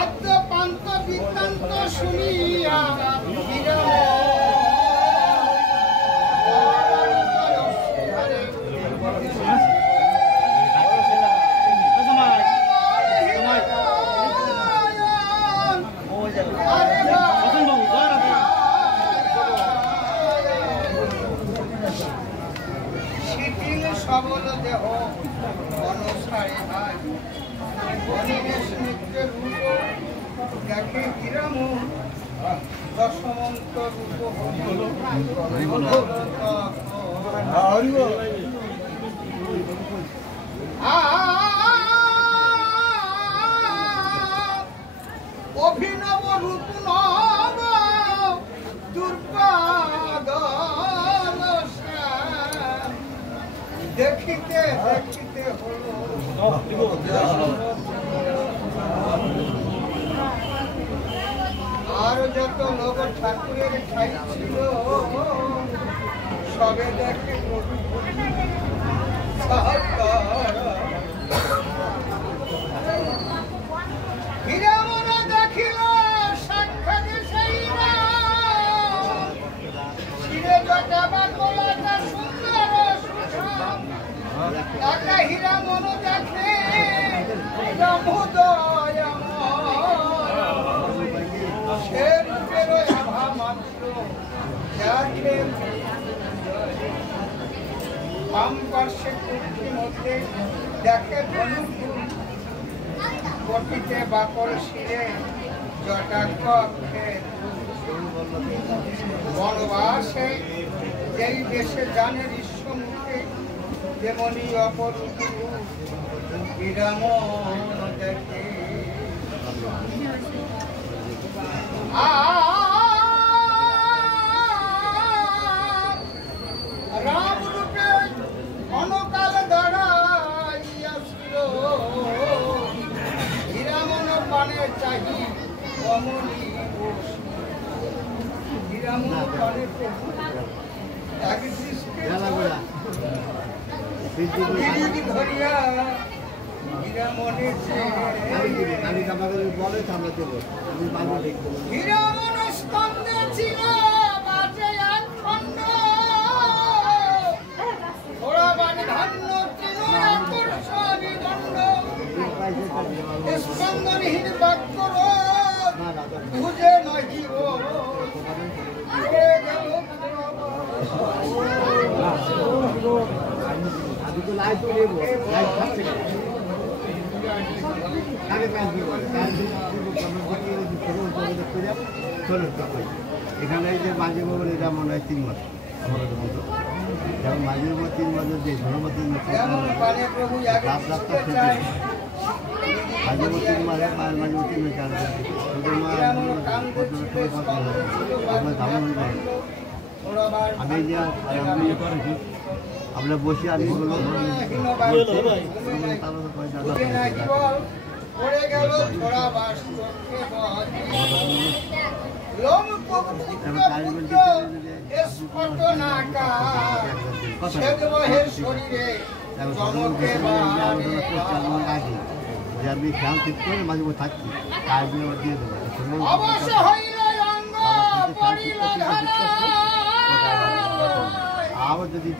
আদ্য পান্ত বৃত্তান্ত শুনিয়া সবল দেহ অনুসারে দেখে বিরাম দশমন্ত অভিনব রূপ নব দুর্পাদ দেখিতে দেখিতে হলো আর যত লোক ঠাকুরের ঠাই ছিল সবে দেখে হীরামনে দেখিল সাক্ষাৎ সেই শিরে জটা বা গলাটা সুন্দর সুষম একটা হীরামন দেখে সে রূপের আভা মাত্র দেখে বাম পার্শ্বে কুর্তির মধ্যে দেখে ধনুফুল কটিতে বাকর শিরে জটা কক্ষে বনবাসে যেই দেশে জানের ঈশ্বরমুখে যেমনি অপরূপ হীরামন দেখে রাম রূপে অনকাল দাঁড়াইয়াছিল হীরামন পানে চাহি অমনি হীরামন পানে এক দৃষ্টি ধরিয়া হীরামনের হীরামন স্কন্ধে ছিল বাজে এক খণ্ড ওরা বাজে ধান্য ছিল আকর্ষণী দণ্ড স্কন্দনহীন বাক্য বুঝে নহি ও এখানে যে মাঝে মোবাইল এটা মনে হয় 3 মাস আমাদের মতো যেমন মাঝে মোবাইল 3 মাসের যে ধর্ম 3 মাস মাঝে মোবাইল 3 মাসে মাঝে মোবাইল 3 মাস আমি যে করেছি আমরা বসে আমি পড়ে গেল ছোড়া বাস শরীরে আমি খেয়াল ঠিক করে মাঝে মধ্যে থাকছি তার জন্য দিয়ে দেবো আবার যদি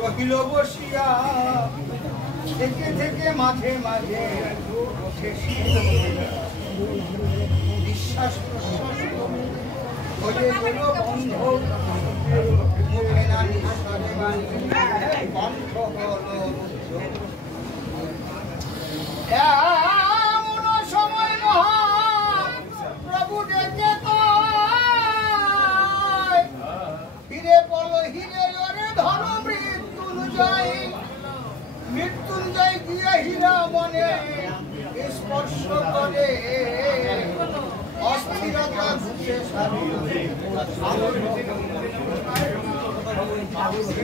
রহিল বসিয়া থেকে থেকে মাঝে মাঝে বিশ্বাস প্রশ্বাস হয়ে গেল বন্ধ মুখে না নিঃশ্বাসে বাণী কণ্ঠ হল এমন সময় মহাপ্রভু ডেকে কয়, হিরে বলো হিরে ওরে ধর মৃত্যুঞ্জয়। মৃত্যুঞ্জয় গিয়ে হীরা মনে স্পর্শ করে, অস্থিরতা ঘুষে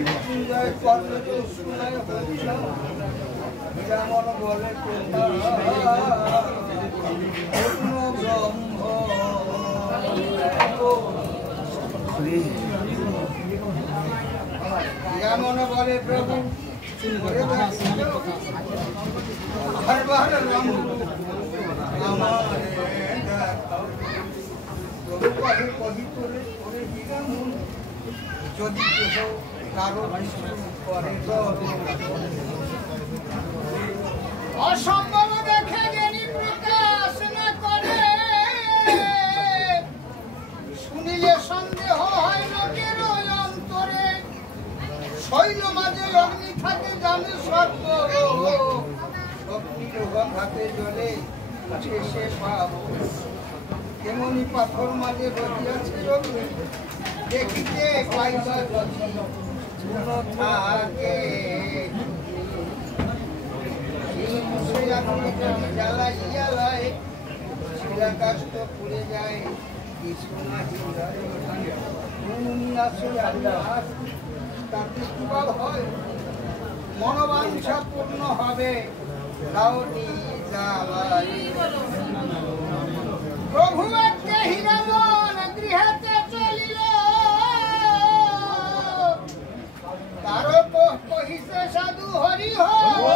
মৃত্যুঞ্জয় কর্ণ শুনায় যেমন বলে যেমন বলে প্রভু যদি কেউ কারো করে অসম্ভব দেখে জ্ঞানী প্রকাশ না করে, শুনিলে সন্দেহ হয় লোকের অন্তরে। শৈল মাঝে অগ্নি থাকে জানে সর্ব, হাতে জলে শেষে পাব। তেমনি পাথর মাঝে বসিয়াছে অগ্নি, দেখিতে পাইবা থাকে। জ্বালাইয়ালায় শিলাকাষ্ট পুড়ে যায়, কিছু না আসে তাতে কিভাব হয়, মনোবাঞ্ছা পূর্ণ হবে। প্রভু একটা হীরামন গৃহেতে চলিল, তার কহিছে সাধু হরি হরি।